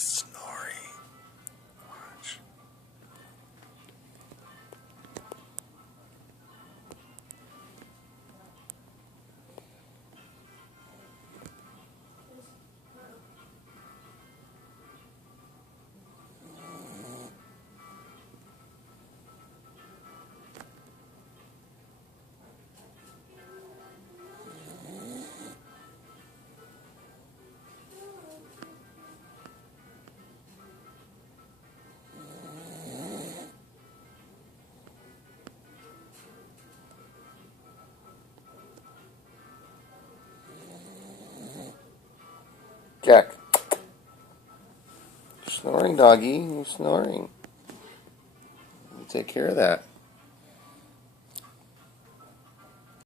snoring. Watch. Jack. Snoring, doggy. You're snoring. You take care of that.